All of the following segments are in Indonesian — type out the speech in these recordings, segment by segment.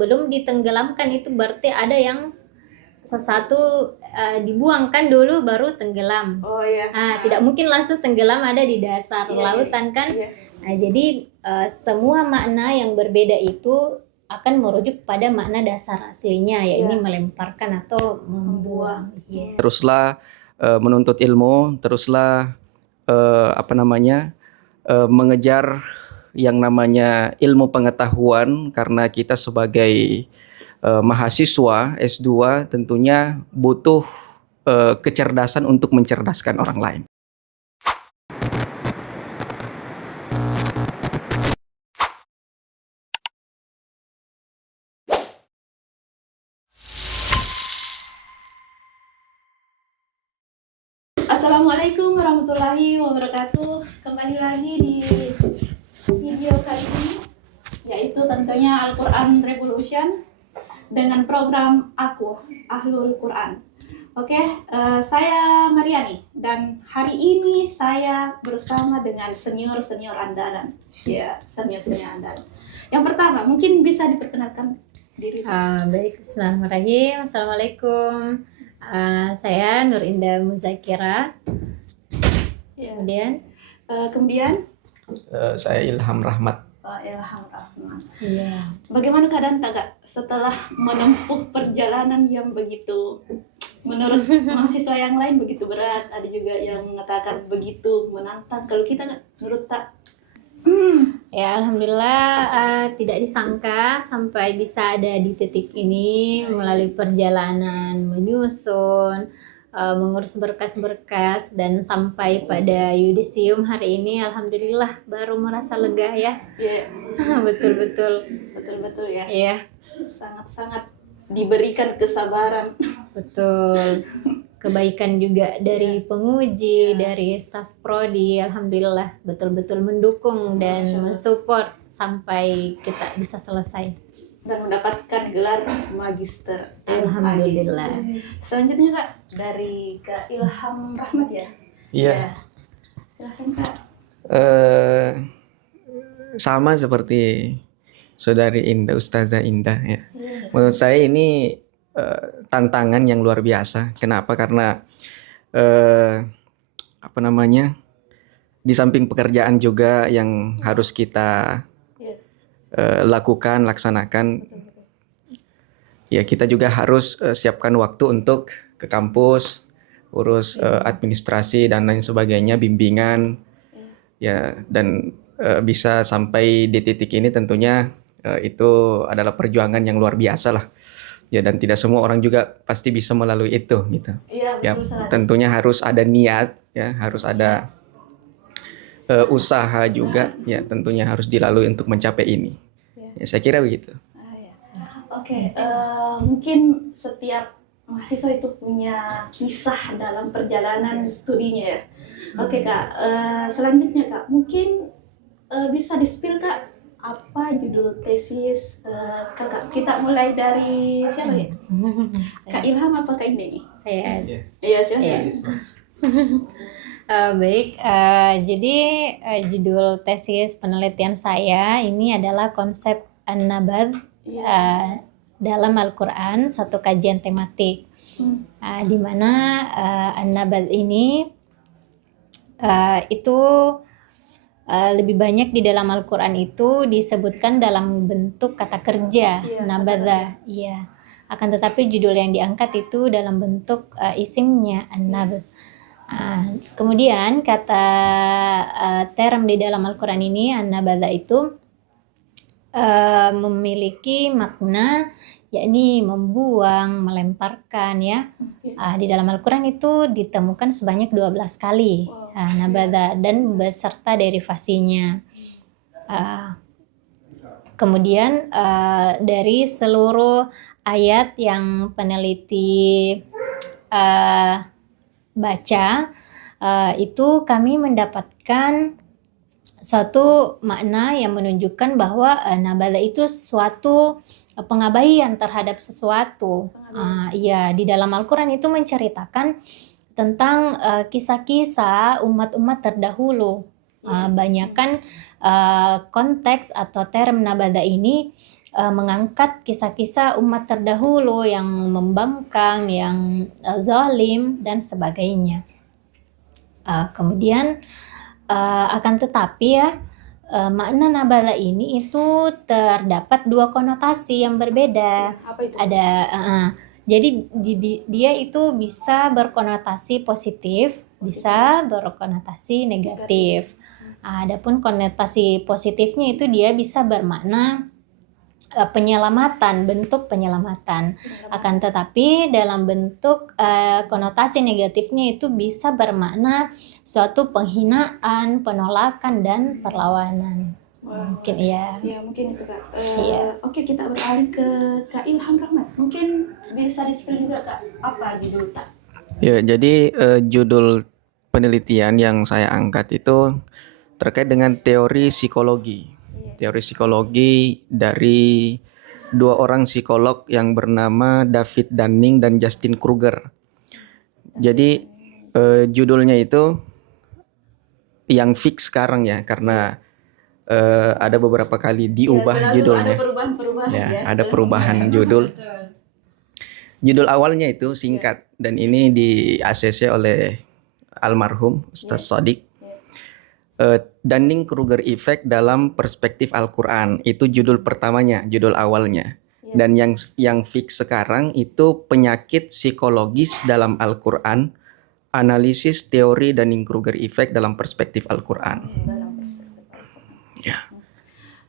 belum ditenggelamkan itu berarti ada yang sesuatu dibuangkan dulu baru tenggelam. Oh iya. Tidak mungkin langsung tenggelam ada di dasar lautan kan. Jadi semua makna yang berbeda itu akan merujuk pada makna dasar aslinya, yakni melemparkan atau membuang. Teruslah menuntut ilmu, teruslah mengejar yang namanya ilmu pengetahuan, karena kita sebagai mahasiswa S2 tentunya butuh kecerdasan untuk mencerdaskan orang lain. Assalamualaikum warahmatullahi wabarakatuh. Kembali lagi di video kali ini, yaitu tentunya Al-Quran Revolution dengan program Aku Ahlul Quran. Oke, saya Mariani dan hari ini saya bersama dengan senior andalan. Ya, senior andalan. Yang pertama, mungkin bisa diperkenalkan diri. Baik, bismillahirrahmanirrahim. Assalamualaikum. Saya Nur Indah Muzakira. Kemudian Saya Ilham Rahmat. Ilham Rahmat. Iya. Bagaimana keadaan Kak setelah menempuh perjalanan yang begitu, menurut mahasiswa yang lain begitu berat, ada juga yang mengatakan begitu menantang. Kalau kita menurut Tak? Ya, alhamdulillah tidak disangka sampai bisa ada di titik ini melalui perjalanan menyusun, mengurus berkas-berkas dan sampai pada yudisium hari ini, alhamdulillah baru merasa lega ya. Betul ya. Iya. Sangat diberikan kesabaran. Betul. Kebaikan juga dari penguji, dari staf prodi, alhamdulillah betul-betul mendukung dan mensupport sampai kita bisa selesai dan mendapatkan gelar magister. Alhamdulillah. Selanjutnya Kak, dari Kak Ilham Rahmat ya. Iya. Silahkan Kak. Sama seperti Saudari Indah, Ustazah Indah ya. Menurut saya ini tantangan yang luar biasa. Kenapa? Karena di samping pekerjaan juga yang harus kita lakukan, laksanakan, ya kita juga harus siapkan waktu untuk ke kampus, urus administrasi dan lain sebagainya, bimbingan, ya, dan bisa sampai di titik ini tentunya itu adalah perjuangan yang luar biasa lah. Ya, dan tidak semua orang juga pasti bisa melalui itu gitu. Ya, tentunya harus ada niat, ya, harus ada usaha juga, ya, tentunya harus dilalui untuk mencapai ini. Ya, saya kira begitu. Oke, mungkin setiap mahasiswa itu punya kisah dalam perjalanan studinya ya. Oke Kak, selanjutnya Kak, mungkin bisa di-spill Kak, apa judul tesis Kakak? Kita mulai dari siapa ya? Kak Ilham apa Kak Indah nih? Saya. Iya, silakan. Baik, jadi judul tesis penelitian saya ini adalah konsep An-Nabadh dalam Al-Quran, suatu kajian tematik, di mana An-Nabadh ini itu lebih banyak di dalam Al-Quran itu disebutkan dalam bentuk kata kerja, nabadha. Iya. Akan tetapi judul yang diangkat itu dalam bentuk isimnya, an-nabadh. Kemudian kata term di dalam Al-Quran ini, an-nabadha itu memiliki makna yakni membuang, melemparkan ya. Di dalam Al-Quran itu ditemukan sebanyak 12 kali nabadha dan beserta derivasinya. Kemudian dari seluruh ayat yang peneliti baca, itu kami mendapatkan satu makna yang menunjukkan bahwa nabadha itu suatu pengabaian terhadap sesuatu. Ya, di dalam Al-Quran itu menceritakan tentang kisah-kisah umat-umat terdahulu. Banyakan konteks atau term nabadha ini mengangkat kisah-kisah umat terdahulu yang membangkang, yang zalim dan sebagainya. Kemudian akan tetapi ya, makna nabala ini itu terdapat dua konotasi yang berbeda. Apa itu? Ada jadi dia itu bisa berkonotasi positif, bisa berkonotasi negatif. Adapun konotasi positifnya itu dia bisa bermakna penyelamatan, bentuk penyelamatan. Akan tetapi dalam bentuk konotasi negatifnya itu bisa bermakna suatu penghinaan, penolakan dan perlawanan. Mungkin ya. Ya mungkin itu Kak. Iya. Oke, kita beralih ke Kak Ilham Rahmat. Mungkin bisa di-spill juga Kak, apa judul Kak? Ya, jadi judul penelitian yang saya angkat itu terkait dengan teori psikologi. Teori psikologi dari dua orang psikolog yang bernama David Dunning dan Justin Kruger. Jadi judulnya itu yang fix sekarang ya, karena ada beberapa kali diubah judulnya. Ada perubahan-perubahan Ya, ya. ada perubahan judul. Judul awalnya itu singkat dan ini di-ACC oleh almarhum Ustaz Shadiq. Dunning-Kruger Effect dalam perspektif Al-Quran, itu judul pertamanya, judul awalnya. Dan yang fix sekarang itu penyakit psikologis dalam Al-Quran, analisis teori Dunning-Kruger Effect dalam perspektif Al-Quran. Ya.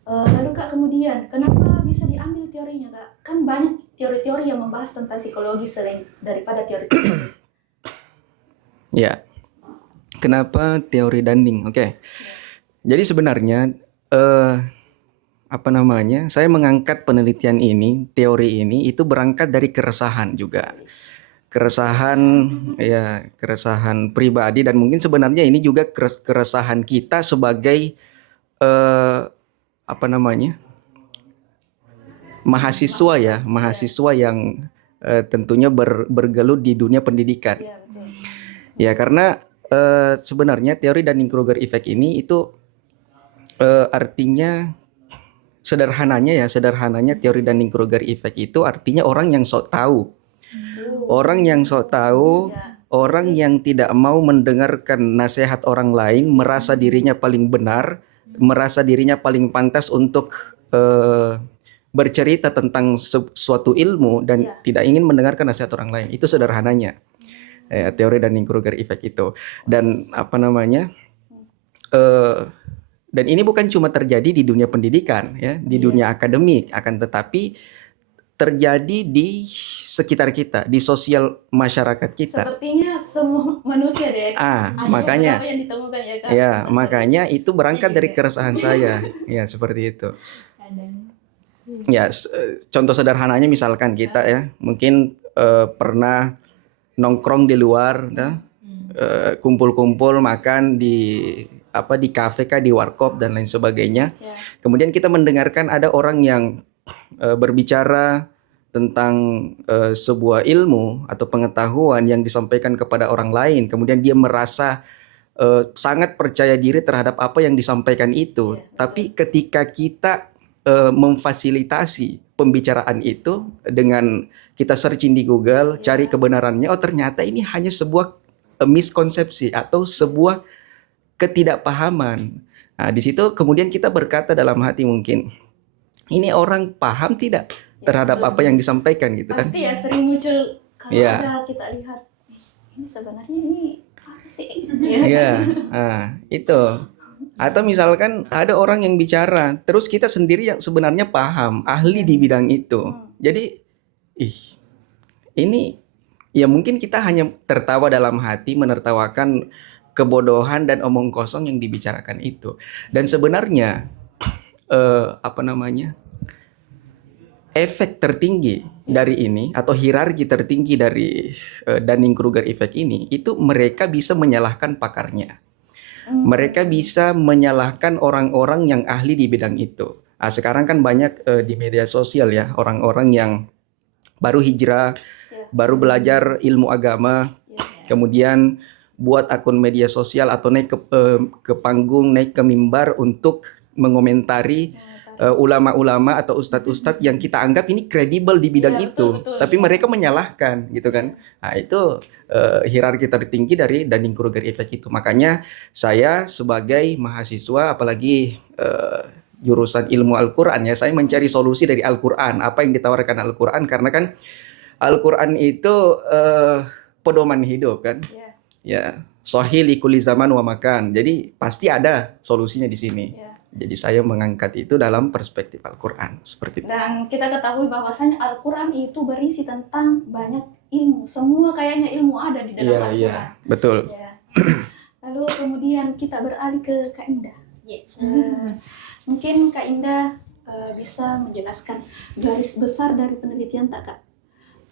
Lalu Kak, kemudian kenapa bisa diambil teorinya Kak? Kan banyak teori-teori yang membahas tentang psikologi selain daripada teori tersebut. Ya. Kenapa teori Dunning? Oke. Jadi sebenarnya saya mengangkat penelitian ini, teori ini itu berangkat dari keresahan juga. Keresahan pribadi, dan mungkin sebenarnya ini juga keresahan kita sebagai mahasiswa yang tentunya bergelut di dunia pendidikan. Ya, betul. Ya, karena sebenarnya teori Dunning-Kruger Effect ini itu artinya sederhananya teori Dunning-Kruger Effect itu artinya orang yang sok tahu. Orang yang sok tahu, orang yang tidak mau mendengarkan nasihat orang lain, merasa dirinya paling benar, merasa dirinya paling pantas untuk bercerita tentang suatu ilmu dan tidak ingin mendengarkan nasihat orang lain. Itu sederhananya. Teori Dunning-Kruger Effect itu. Dan dan ini bukan cuma terjadi di dunia pendidikan ya, di dunia akademik, akan tetapi terjadi di sekitar kita, di sosial masyarakat kita. Sepertinya semua manusia deh. Makanya yang ditemukan ya Kak. ya, makanya itu berangkat dari keresahan saya. Ya, seperti itu. Ya, contoh sederhananya misalkan kita ya, mungkin pernah nongkrong di luar, kumpul-kumpul makan di kafe kah, di warkop dan lain sebagainya. Kemudian kita mendengarkan ada orang yang berbicara tentang sebuah ilmu atau pengetahuan yang disampaikan kepada orang lain. Kemudian dia merasa sangat percaya diri terhadap apa yang disampaikan itu. Tapi ketika kita memfasilitasi pembicaraan itu dengan kita searching di Google, cari kebenarannya, oh ternyata ini hanya sebuah miskonsepsi atau sebuah ketidakpahaman. Nah, di situ kemudian kita berkata dalam hati mungkin, ini orang paham tidak terhadap apa yang disampaikan gitu kan? Pasti ya sering muncul kalau ada kita lihat ini sebenarnya ini apa sih? Iya, itu. Atau misalkan ada orang yang bicara, terus kita sendiri yang sebenarnya paham, ahli di bidang itu. Jadi, ini ya mungkin kita hanya tertawa dalam hati, menertawakan kebodohan dan omong kosong yang dibicarakan itu. Dan sebenarnya efek tertinggi dari ini atau hierarki tertinggi dari Dunning-Kruger Effect ini, itu mereka bisa menyalahkan pakarnya. Mereka bisa menyalahkan orang-orang yang ahli di bidang itu. Sekarang kan banyak di media sosial ya, orang-orang yang baru hijrah, baru belajar ilmu agama, kemudian buat akun media sosial atau naik ke panggung, naik ke mimbar untuk mengomentari ulama-ulama atau ustadz-ustadz yang kita anggap ini kredibel di bidang Iya, itu, betul, tapi iya. mereka menyalahkan gitu kan. Nah, itu hierarki tertinggi dari Dunning-Kruger effect itu. Makanya saya sebagai mahasiswa, apalagi jurusan ilmu Al-Quran ya, saya mencari solusi dari Al-Quran, apa yang ditawarkan Al-Quran, karena kan Al-Quran itu pedoman hidup kan. Iya. Ya, sahih li kulli zaman wa makan. Jadi pasti ada solusinya di sini. Iya. Jadi saya mengangkat itu dalam perspektif Al-Quran seperti itu. Dan kita ketahui bahwasanya Al-Quran itu berisi tentang banyak ilmu. Semua kayaknya ilmu ada di dalam Iya, Al-Quran. iya, betul. Ya. Lalu kemudian kita beralih ke Kak Indah. Mungkin Kak Indah bisa menjelaskan garis besar dari penelitian tak Kak?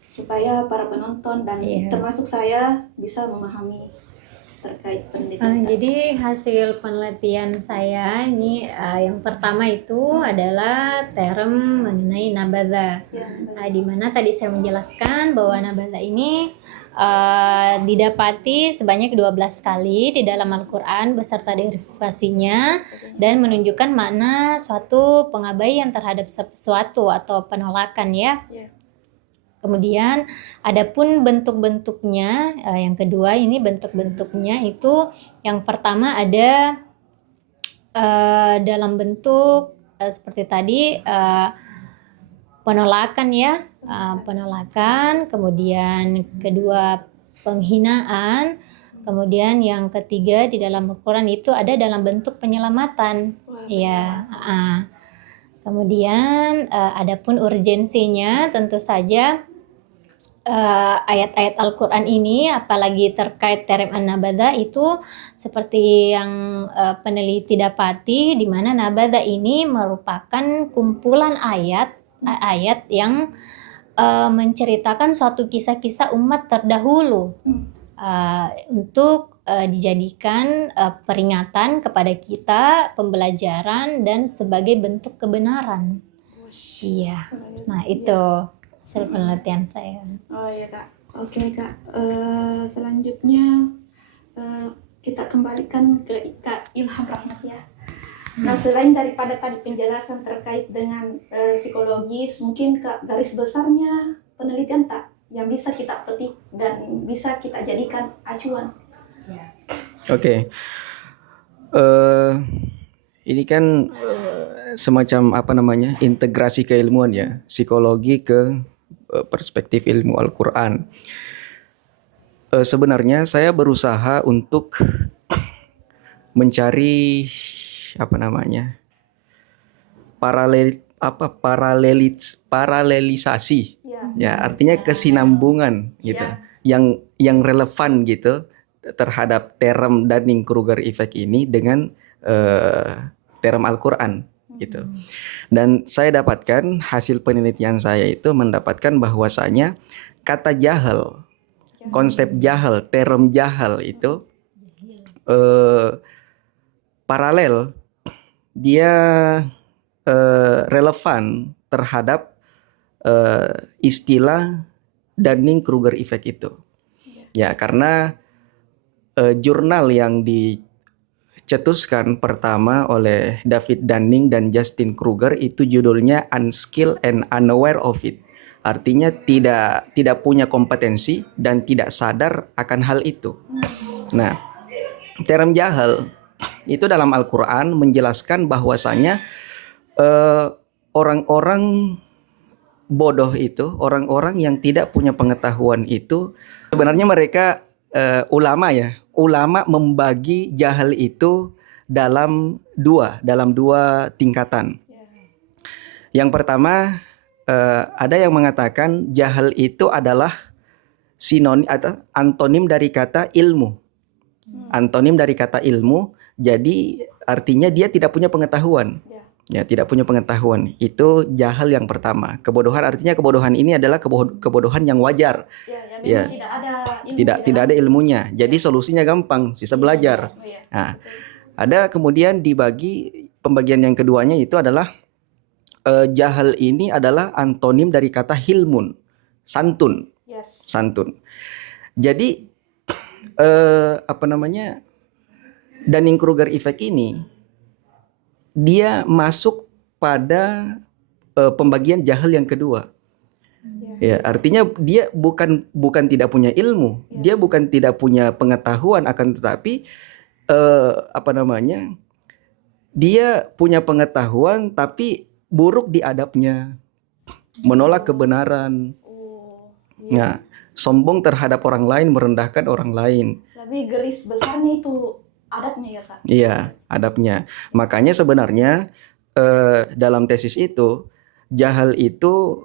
Supaya para penonton dan termasuk saya bisa memahami terkait penelitian. Jadi hasil penelitian saya ini yang pertama itu adalah term mengenai nabadha. Di mana tadi saya menjelaskan bahwa nabadha ini didapati sebanyak 12 kali di dalam Al-Quran beserta derivasinya dan menunjukkan makna suatu pengabaian terhadap sesuatu atau penolakan ya. Kemudian adapun bentuk-bentuknya, yang kedua ini bentuk-bentuknya itu yang pertama ada dalam bentuk seperti tadi penolakan ya, penolakan, kemudian kedua penghinaan, kemudian yang ketiga di dalam Al-Quran itu ada dalam bentuk penyelamatan. Ya, kemudian adapun urgensinya tentu saja ayat-ayat Al-Quran ini apalagi terkait terem an-nabadha itu seperti yang peneliti dapati di mana nabadha ini merupakan kumpulan ayat yang menceritakan suatu kisah-kisah umat terdahulu untuk dijadikan peringatan kepada kita, pembelajaran dan sebagai bentuk kebenaran. Iya. Nah, itu hasil penelitian saya. Oh iya Kak, oke Kak. Selanjutnya kita kembalikan ke Kak Ilham Rahmat ya. Nah selain daripada tadi penjelasan terkait dengan psikologis, mungkin Kak garis besarnya penelitian tak yang bisa kita petik dan bisa kita jadikan acuan. Oke. Ini kan semacam apa namanya integrasi keilmuan ya, psikologi ke perspektif ilmu Al-Quran. Sebenarnya saya berusaha untuk mencari apa namanya paralelisasi ya, artinya kesinambungan gitu, yang relevan gitu terhadap term Dunning-Kruger effect ini dengan term Al-Quran gitu. Dan saya dapatkan hasil penelitian saya itu mendapatkan bahwasanya kata jahal, konsep jahal, term jahal itu paralel, dia relevan terhadap istilah Dunning-Kruger effect itu. Ya, karena jurnal yang dicetuskan pertama oleh David Dunning dan Justin Kruger itu judulnya Unskilled and Unaware of It. Artinya tidak punya kompetensi dan tidak sadar akan hal itu. Nah, term jahal itu dalam Al-Quran menjelaskan bahwasanya orang-orang bodoh itu, orang-orang yang tidak punya pengetahuan itu sebenarnya mereka ulama ya. Ulama membagi jahal itu dalam dua tingkatan. Yang pertama ada yang mengatakan jahal itu adalah sinonim atau antonim dari kata ilmu. Antonim dari kata ilmu, jadi artinya dia tidak punya pengetahuan. Ya, tidak punya pengetahuan. Itu jahal yang pertama. Kebodohan artinya kebodohan ini adalah kebodohan yang wajar. Ya, tidak ada ilmunya. Jadi solusinya gampang, sisa belajar. Nah, ada kemudian dibagi pembagian yang keduanya itu adalah jahal ini adalah antonim dari kata hilmun, santun. Santun. Jadi apa namanya? Dunning-Kruger effect ini dia masuk pada pembagian jahil yang kedua. Ya, artinya dia bukan tidak punya ilmu, dia bukan tidak punya pengetahuan, akan tetapi apa namanya, dia punya pengetahuan tapi buruk di adabnya, menolak kebenaran. Nah, sombong terhadap orang lain, merendahkan orang lain. Lebih garis besarnya itu adabnya ya Kak? Iya, adabnya. Makanya sebenarnya dalam tesis itu jahal itu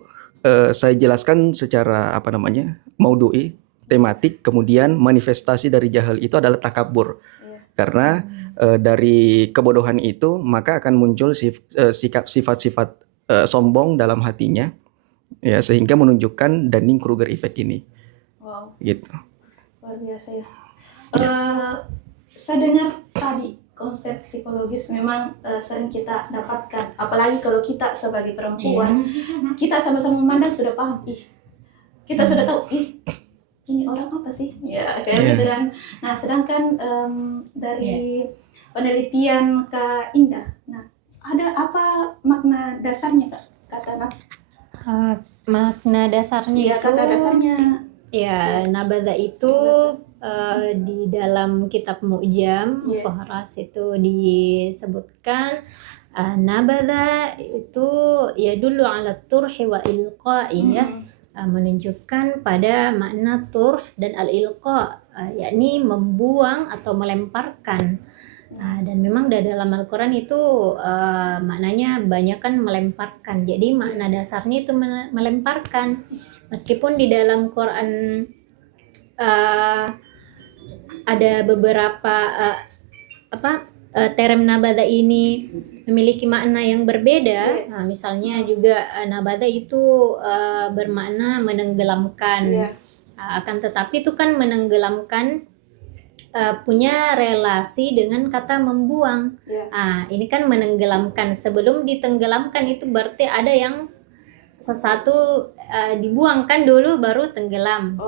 saya jelaskan secara apa namanya, maudhu'i, tematik, kemudian manifestasi dari jahal itu adalah takabur. Karena dari kebodohan itu maka akan muncul sifat-sifat sombong dalam hatinya, ya, sehingga menunjukkan Dunning-Kruger effect ini. Wow, Gitu. luar biasa ya. Saya dengar tadi konsep psikologis memang sering kita dapatkan, apalagi kalau kita sebagai perempuan, kita sama-sama memandang sudah paham, kita sudah tahu, ini orang apa sih? Ya kayak gitu kan. Nah sedangkan dari penelitian Kak Indah, nah ada apa makna dasarnya Kak, kata nafs? Makna dasarnya Iya, itu, kata dasarnya. ya, nabadha itu di dalam kitab Mu'jam Fahras itu disebutkan nabadha itu ya dulu ala turhi wa ilqa'i, ya, menunjukkan pada makna turh dan al-ilqa, yakni membuang atau melemparkan. Dan memang dalam Al-Quran itu maknanya banyak kan melemparkan. Jadi makna dasarnya itu melemparkan. Meskipun di dalam Quran ada beberapa term nabadha ini memiliki makna yang berbeda. Nah, misalnya juga nabadha itu bermakna menenggelamkan. Akan tetapi itu kan menenggelamkan punya relasi dengan kata membuang. Ini kan menenggelamkan. Sebelum ditenggelamkan itu berarti ada yang sesuatu dibuangkan dulu baru tenggelam.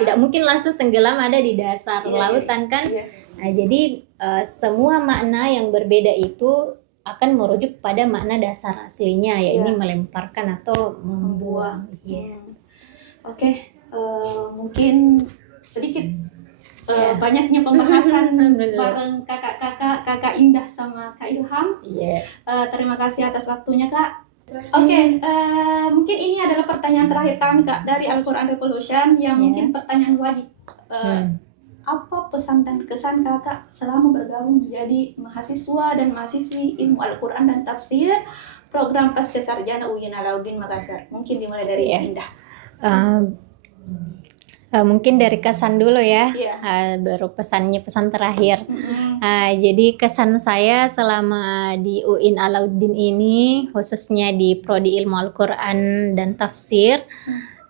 Tidak mungkin langsung tenggelam ada di dasar lautan kan. Jadi semua makna yang berbeda itu akan merujuk pada makna dasar aslinya, ini melemparkan atau membuang. Oke, mungkin sedikit banyaknya pembahasan bareng kakak Indah sama Kak Ilham. Terima kasih atas waktunya Kak. Oke, mungkin ini adalah pertanyaan terakhir kami Kak dari Al-Quran Revolution yang mungkin pertanyaan wajib. Apa pesan dan kesan kakak selama bergabung menjadi mahasiswa dan mahasiswi ilmu Al-Quran dan tafsir program Pasca Sarjana UIN Alauddin Makassar? Mungkin dimulai dari Indah. Mungkin dari kesan dulu ya, baru pesan terakhir. Jadi kesan saya selama di UIN Alauddin ini, khususnya di Prodi Ilmu Al-Quran dan Tafsir,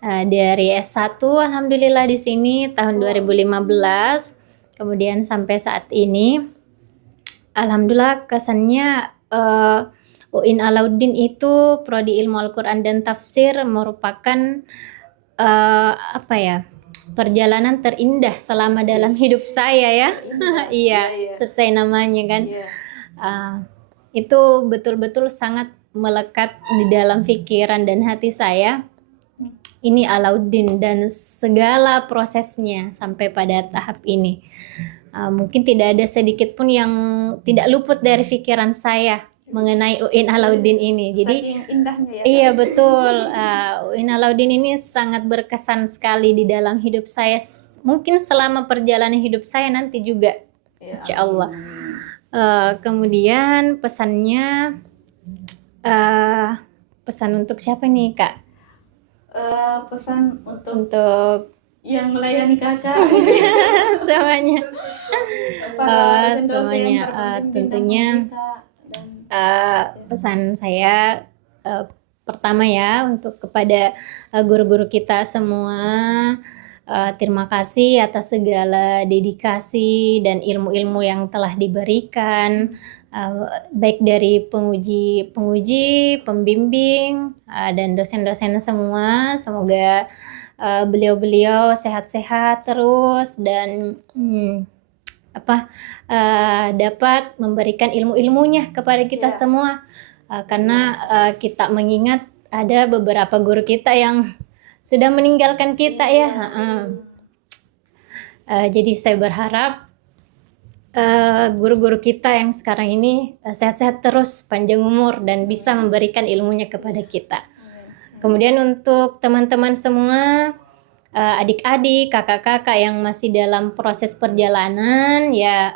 dari S1 alhamdulillah di sini tahun 2015, kemudian sampai saat ini, alhamdulillah kesannya UIN Alauddin itu Prodi Ilmu Al-Quran dan Tafsir merupakan perjalanan terindah selama dalam hidup saya ya. Iya, sesuai namanya kan. Itu betul-betul sangat melekat di dalam pikiran dan hati saya. Ini Alauddin dan segala prosesnya sampai pada tahap ini. Mungkin tidak ada sedikit pun yang tidak luput dari pikiran saya mengenai UIN Alauddin ini. Jadi indahnya ya. Iya betul. UIN Alauddin ini sangat berkesan sekali di dalam hidup saya. Mungkin selama perjalanan hidup saya nanti juga, insya Allah. Kemudian pesannya, pesan untuk siapa nih Kak? Pesan untuk yang melayani kakak. Semuanya. Semuanya tentunya. Pesan saya pertama ya untuk kepada guru-guru kita semua, terima kasih atas segala dedikasi dan ilmu-ilmu yang telah diberikan, baik dari penguji, pembimbing, dan dosen-dosen semua. Semoga beliau-beliau sehat-sehat terus dan dapat memberikan ilmu-ilmunya kepada kita semua. karena kita mengingat ada beberapa guru kita yang sudah meninggalkan kita ya. Jadi saya berharap guru-guru kita yang sekarang ini sehat-sehat terus, panjang umur, dan bisa memberikan ilmunya kepada kita. Kemudian untuk teman-teman semua, adik-adik, kakak-kakak yang masih dalam proses perjalanan, ya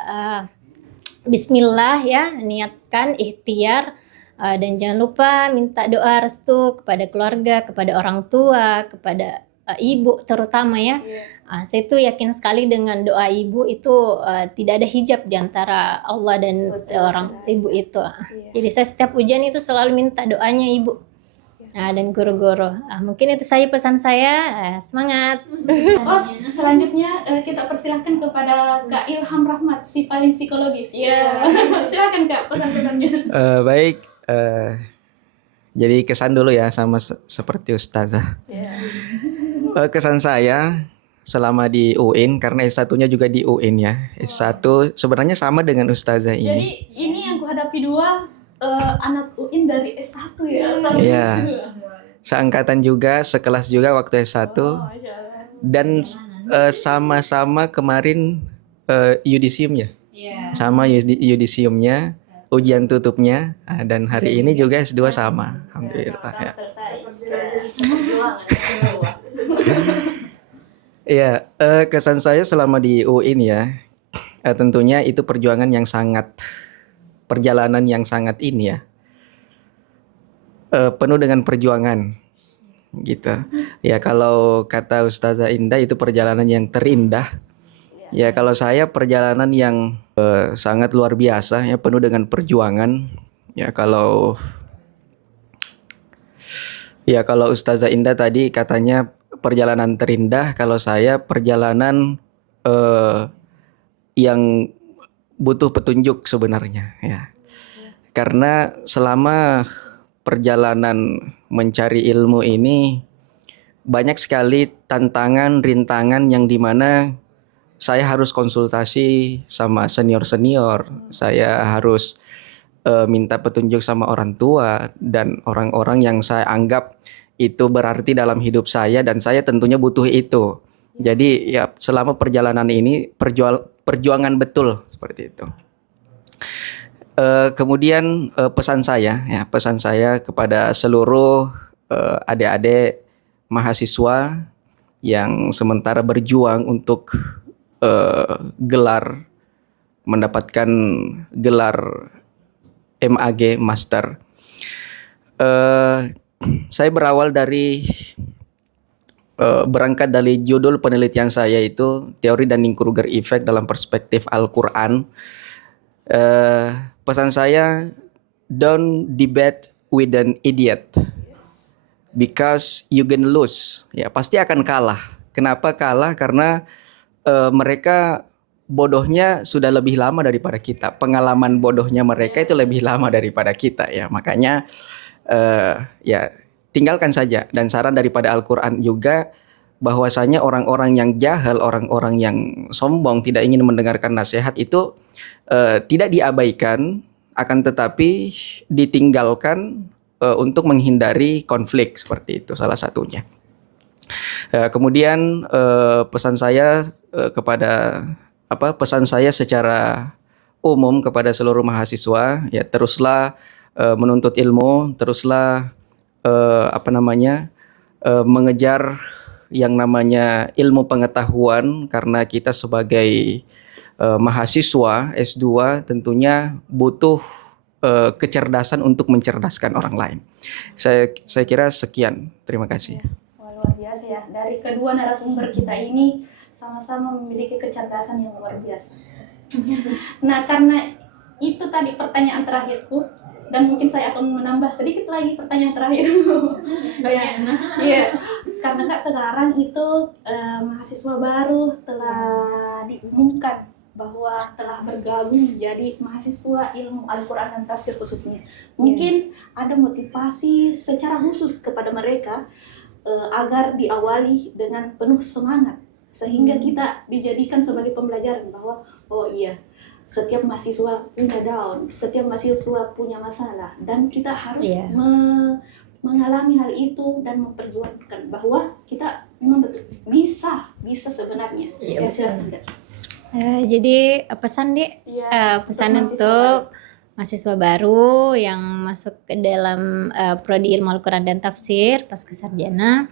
Bismillah ya, niatkan, ikhtiar, dan jangan lupa minta doa restu kepada keluarga, kepada orang tua, kepada ibu terutama ya. Saya tuh yakin sekali dengan doa ibu itu tidak ada hijab di antara Allah dan orang ibu itu. Jadi saya setiap ujian itu selalu minta doanya ibu. Dan guru-guru. Mungkin itu saja pesan saya. Semangat. Selanjutnya kita persilahkan kepada Kak Ilham Rahmat, si paling psikologis. Ya, silakan Kak pesan-pesannya. Baik, jadi kesan dulu ya sama seperti Ustazah. Kesan saya selama di UIN, karena S1-nya juga di UIN ya. S1 sebenarnya sama dengan Ustazah ini. Jadi ini yang kuhadapi dua anak UIN dari S1 ya. Iya. Seangkatan juga, sekelas juga waktu S1. Dan sama-sama kemarin yudisium ya. Sama yudisiumnya, ujian tutupnya, dan hari ini juga S2 sama. Alhamdulillah ya. Iya, kesan saya selama di UIN ya, tentunya itu perjalanan yang sangat ini ya, penuh dengan perjuangan gitu. Ya kalau kata Ustazah Indah itu perjalanan yang terindah. Ya kalau saya perjalanan yang sangat luar biasa ya, penuh dengan perjuangan. Ya kalau Ustazah Indah tadi katanya perjalanan terindah, kalau saya perjalanan yang butuh petunjuk sebenarnya ya. Karena selama perjalanan mencari ilmu ini banyak sekali tantangan, rintangan yang dimana saya harus konsultasi sama senior-senior, saya harus minta petunjuk sama orang tua dan orang-orang yang saya anggap itu berarti dalam hidup saya, dan saya tentunya butuh itu. Jadi ya selama perjalanan ini perjuangan betul seperti itu. Kemudian pesan saya kepada seluruh adik-adik mahasiswa yang sementara berjuang untuk mendapatkan gelar MAG Master. Saya berawal dari berangkat dari judul penelitian saya itu teori Dunning-Kruger Effect dalam perspektif Al-Quran. Pesan saya, don't debate with an idiot because you gonna lose. Ya pasti akan kalah. Kenapa kalah? Karena mereka bodohnya sudah lebih lama daripada kita. Pengalaman bodohnya mereka itu lebih lama daripada kita ya. Makanya ya tinggalkan saja. Dan saran daripada Al-Quran juga bahwasanya orang-orang yang jahil, orang-orang yang sombong, tidak ingin mendengarkan nasihat itu tidak diabaikan, akan tetapi ditinggalkan untuk menghindari konflik, seperti itu salah satunya. Kemudian pesan saya pesan saya secara umum kepada seluruh mahasiswa, ya teruslah menuntut ilmu, teruslah mengejar yang namanya ilmu pengetahuan, karena kita sebagai mahasiswa S2 tentunya butuh kecerdasan untuk mencerdaskan orang lain. Saya kira sekian. Terima kasih. Wah, luar biasa ya. Dari kedua narasumber kita ini sama-sama memiliki kecerdasan yang luar biasa. Nah, karena itu tadi pertanyaan terakhirku, dan mungkin saya akan menambah sedikit lagi pertanyaan terakhir. Iya, karena Kak sekarang itu mahasiswa baru telah diumumkan bahwa telah bergabung menjadi mahasiswa ilmu Al-Quran dan tafsir khususnya. Mungkin ada motivasi secara khusus kepada mereka agar diawali dengan penuh semangat, sehingga kita dijadikan sebagai pembelajaran bahwa oh iya, setiap mahasiswa punya down, setiap mahasiswa punya masalah, dan kita harus Iya. mengalami hal itu dan memperjuangkan bahwa kita memang betul bisa sebenarnya. Iya, Ya, silakan. Dek. Jadi pesan Dek, Iya, pesan mahasiswa untuk mahasiswa baru yang masuk ke dalam prodi ilmu Al-Quran dan tafsir pasca sarjana.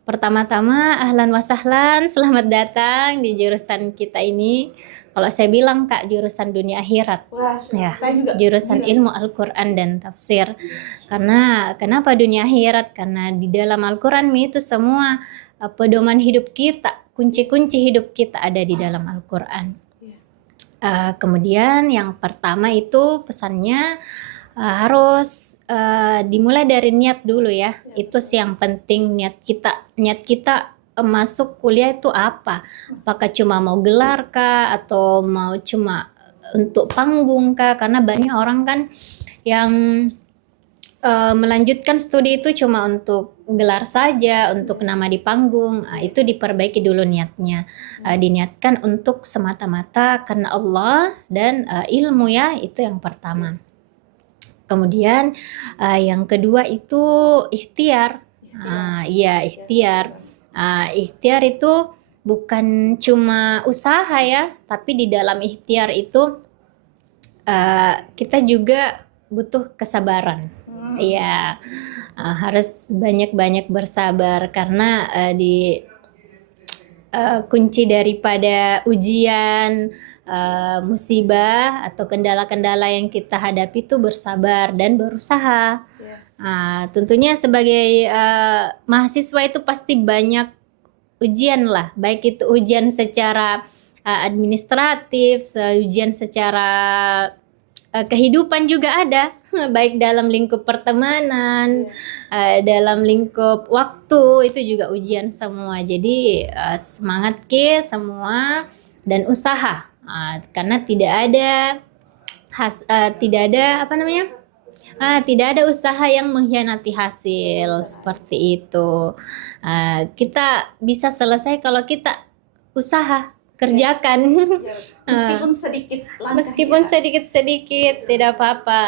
Pertama-tama ahlan wa sahlan, selamat datang di jurusan kita ini. Kalau saya bilang Kak, jurusan dunia akhirat. Wah, Ya, saya juga jurusan bilang. ilmu Al-Quran dan tafsir. Karena kenapa dunia akhirat? Karena di dalam Al-Quran itu semua pedoman hidup kita, kunci-kunci hidup kita ada di dalam Al-Quran. Kemudian yang pertama itu pesannya harus dimulai dari niat dulu ya. Itu sih yang penting, niat kita masuk kuliah itu apa? Apakah cuma mau gelar kah atau mau cuma untuk panggung kah? Karena banyak orang kan yang melanjutkan studi itu cuma untuk gelar saja, untuk nama di panggung. Itu diperbaiki dulu niatnya. Diniatkan untuk semata-mata karena Allah dan ilmu ya, itu yang pertama. Kemudian yang kedua itu ikhtiar. Iya, ikhtiar. Ikhtiar itu bukan cuma usaha ya, tapi di dalam ikhtiar itu kita juga butuh kesabaran. Iya, harus banyak-banyak bersabar karena kunci daripada ujian, musibah atau kendala-kendala yang kita hadapi itu bersabar dan berusaha. Tentunya sebagai mahasiswa itu pasti banyak ujian lah, baik itu ujian secara administratif, ujian secara kehidupan juga ada, baik dalam lingkup pertemanan, dalam lingkup waktu, itu juga ujian semua. Jadi semangat ke semua dan usaha, karena tidak ada tidak ada usaha yang mengkhianati hasil seperti itu. Kita bisa selesai kalau kita usaha, kerjakan. Meskipun sedikit langkah, Meskipun ya. sedikit-sedikit tidak apa-apa.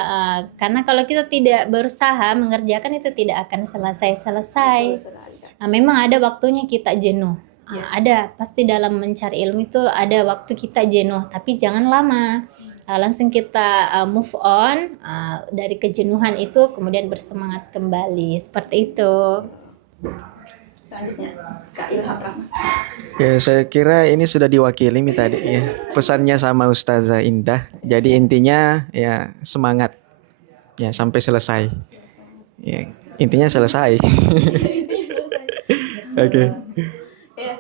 Karena kalau kita tidak berusaha mengerjakan itu tidak akan selesai-selesai. Betul sekali. Memang ada waktunya kita jenuh. Ada, pasti dalam mencari ilmu itu ada waktu kita jenuh, tapi jangan lama. Langsung kita move on dari kejenuhan itu, kemudian bersemangat kembali. Seperti itu. Selanjutnya Kak Ilham Rahmat. Ya, saya kira ini sudah diwakili tadi ya. Pesannya sama Ustazah Indah. Jadi intinya ya semangat ya sampai selesai. Ya, intinya selesai. Oke. Ya,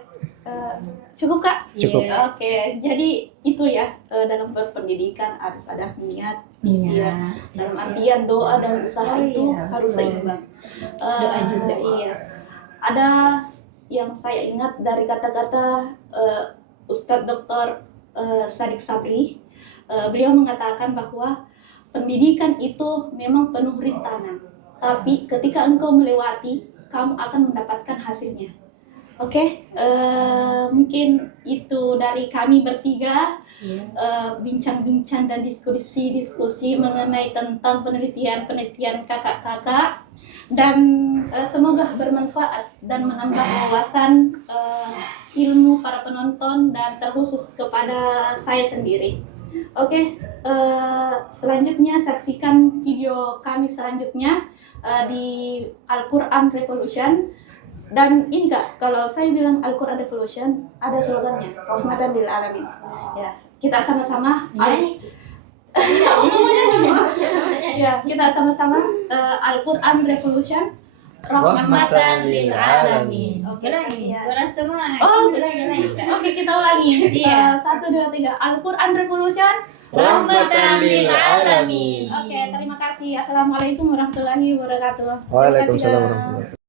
cukup Kak? Cukup. Oke, jadi itu ya, dalam berpendidikan harus ada niat, ikhtiar. Dalam artian doa dan usaha itu harus seimbang. Doa juga. Iya. Ada yang saya ingat dari kata-kata Ustadz Dr. Sadik Sabri. Beliau mengatakan bahwa pendidikan itu memang penuh rintangan, tapi ketika engkau melewati, kamu akan mendapatkan hasilnya. Oke, mungkin itu dari kami bertiga, bincang-bincang dan diskusi mengenai tentang penelitian kakak-kakak, dan semoga bermanfaat dan menambah wawasan ilmu para penonton dan terkhusus kepada saya sendiri. Oke, selanjutnya saksikan video kami selanjutnya di Al-Quran Revolution. Dan ini Kak, kalau saya bilang Al-Quran Revolution, ada slogannya, rahmatan lil alamin. Ya, kita sama-sama ya, kita sama-sama Al-Quran Revolution, rahmatan lil alamin. Oke, lagi. Kurang semua. Oke, kita ulangi. Iya. 1, 2, 3. Al-Quran Revolution, Rahmatan lil alamin. Oke, terima kasih. Assalamualaikum warahmatullahi wabarakatuh. Waalaikumsalam warahmatullahi wabarakatuh.